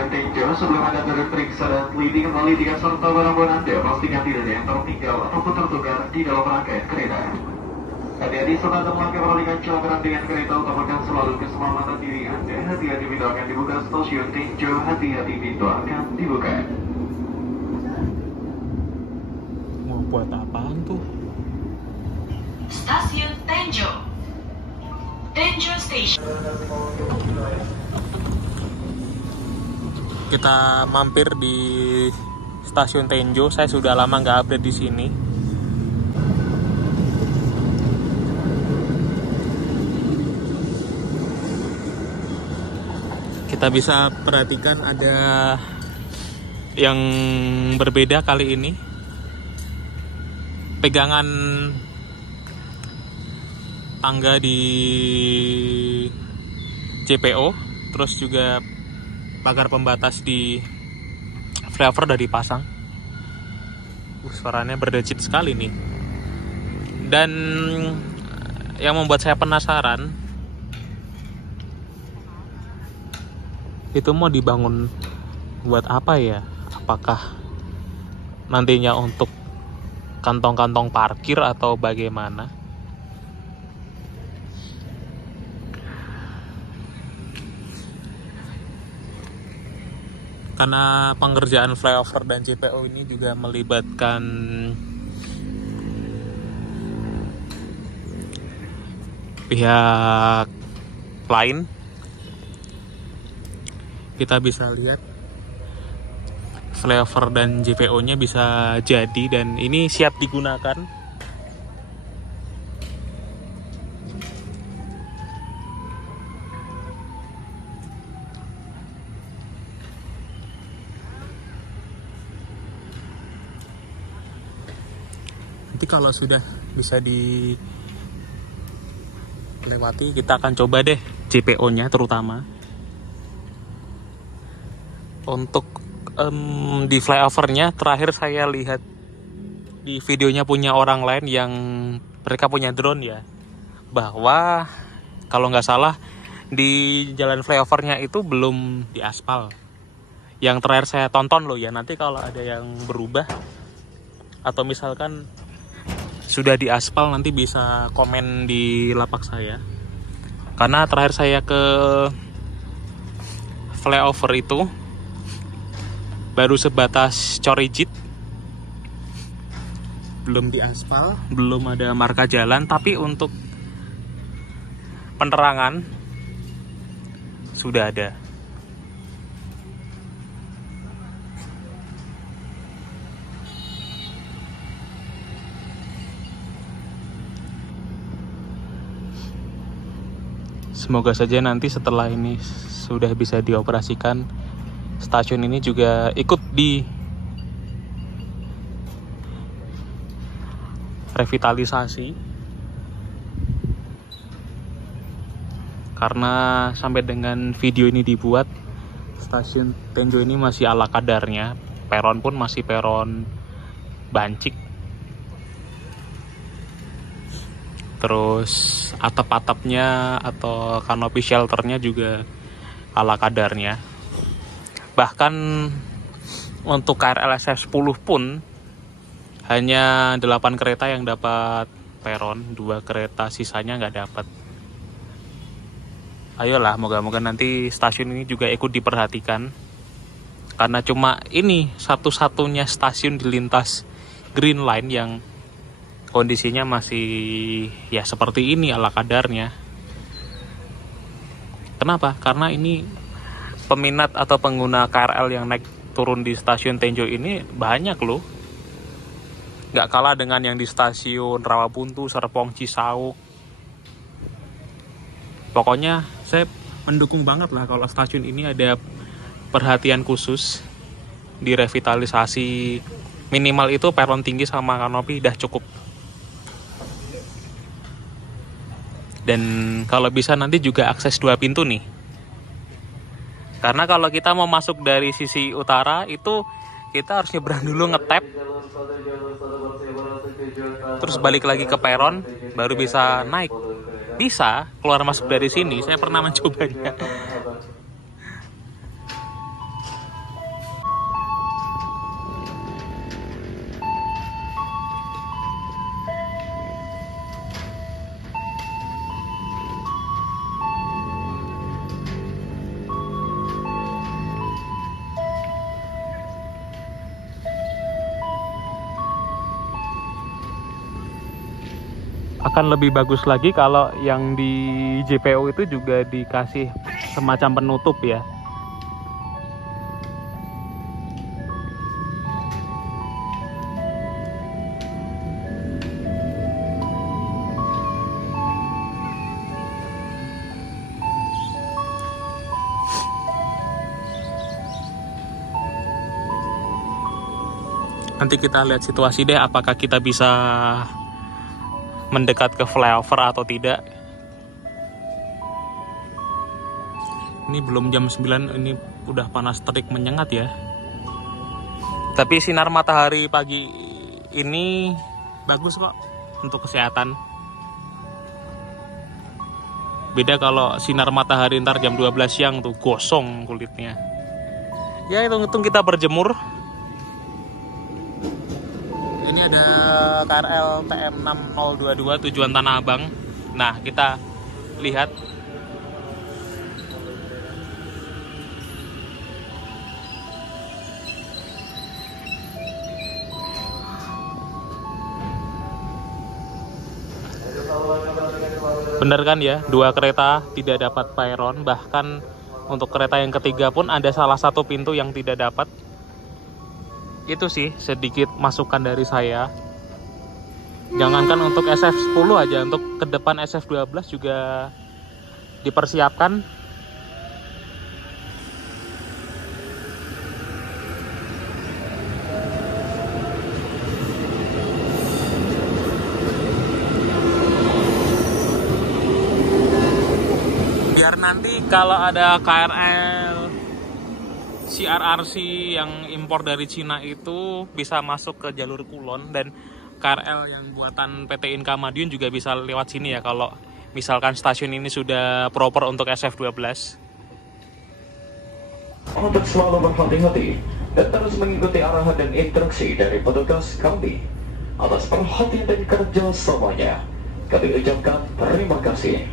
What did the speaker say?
stasiun Tenjo. Sebelum Anda periksa dan teliti kembali tiket serta barang-barang Anda, pastikan tidak ada yang tertinggal ataupun tertukar di dalam rangkaian kereta. Hati-hati saat Anda melakukan perjalanan dengan kereta, utamakan selalu keselamatan diri Anda. Hati-hati pintu akan dibuka stasiun Tenjo. Hati-hati pintu akan dibuka. Mau buat apaan tuh? Stasiun Tenjo. Tenjo Station. Kita mampir di stasiun Tenjo. Saya sudah lama nggak update di sini. Kita bisa perhatikan ada yang berbeda kali ini. Pegangan tangga di JPO, terus juga pagar pembatas di flyover udah dipasang. Suaranya berdecit sekali nih. Dan yang membuat saya penasaran, itu mau dibangun buat apa ya? Apakah nantinya untuk kantong-kantong parkir atau bagaimana? Karena pengerjaan flyover dan JPO ini juga melibatkan pihak lain, kita bisa lihat flyover dan JPO-nya bisa jadi dan ini siap digunakan. Nanti kalau sudah bisa dilewati, kita akan coba deh JPO-nya terutama. Untuk di flyover-nya, terakhir saya lihat di videonya punya orang lain yang mereka punya drone ya, bahwa kalau nggak salah di jalan flyover-nya itu belum diaspal. Yang terakhir saya tonton loh ya, nanti kalau ada yang berubah atau misalkan sudah diaspal nanti bisa komen di lapak saya. Karena terakhir saya ke flyover itu baru sebatas corijit, belum diaspal, belum ada marka jalan, tapi untuk penerangan sudah ada. Semoga saja nanti setelah ini sudah bisa dioperasikan, stasiun ini juga ikut di revitalisasi. Karena sampai dengan video ini dibuat, stasiun Tenjo ini masih ala kadarnya. Peron pun masih peron bancik. Terus atap-atapnya atau kanopi shelternya juga ala kadarnya. Bahkan untuk KRL SF10 pun hanya 8 kereta yang dapat peron, 2 kereta sisanya nggak dapat. Ayolah, moga-moga nanti stasiun ini juga ikut diperhatikan. Karena cuma ini satu-satunya stasiun di lintas Green Line yang kondisinya masih ya seperti ini ala kadarnya. Kenapa? Karena ini peminat atau pengguna KRL yang naik turun di stasiun Tenjo ini banyak loh. Nggak kalah dengan yang di stasiun Rawabuntu, Serpong, Cisauk. Pokoknya saya mendukung banget lah kalau stasiun ini ada perhatian khusus, direvitalisasi. Minimal itu peron tinggi sama kanopi udah cukup. Dan kalau bisa nanti juga akses 2 pintu nih. Karena kalau kita mau masuk dari sisi utara itu kita harus nyebrang dulu, ngetap, terus balik lagi ke peron baru bisa naik. Bisa keluar masuk dari sini, saya pernah mencobanya. Akan lebih bagus lagi kalau yang di JPO itu juga dikasih semacam penutup ya. Nanti kita lihat situasi deh, apakah kita bisa mendekat ke flyover atau tidak. Ini belum jam 9, ini udah panas terik menyengat ya. Tapi sinar matahari pagi ini bagus kok untuk kesehatan. Beda kalau sinar matahari ntar jam 12 siang tuh gosong kulitnya. Ya hitung-hitung kita berjemur. Ini ada KRL TM 6022 tujuan Tanah Abang. Nah, kita lihat. Bener kan ya, 2 kereta tidak dapat peron. Bahkan untuk kereta yang ketiga pun ada salah satu pintu yang tidak dapat. Itu sih sedikit masukan dari saya. Jangankan untuk SF10 aja, untuk ke depan SF12 juga dipersiapkan. Biar nanti kalau ada KRL CRRC yang impor dari Cina itu bisa masuk ke jalur Kulon, dan KRL yang buatan PT Inka Madiun juga bisa lewat sini ya kalau misalkan stasiun ini sudah proper untuk SF12. Untuk selalu berhati-hati dan terus mengikuti arahan dan instruksi dari petugas kami. Atas perhatian dan kerjasamanya, kami ucapkan terima kasih.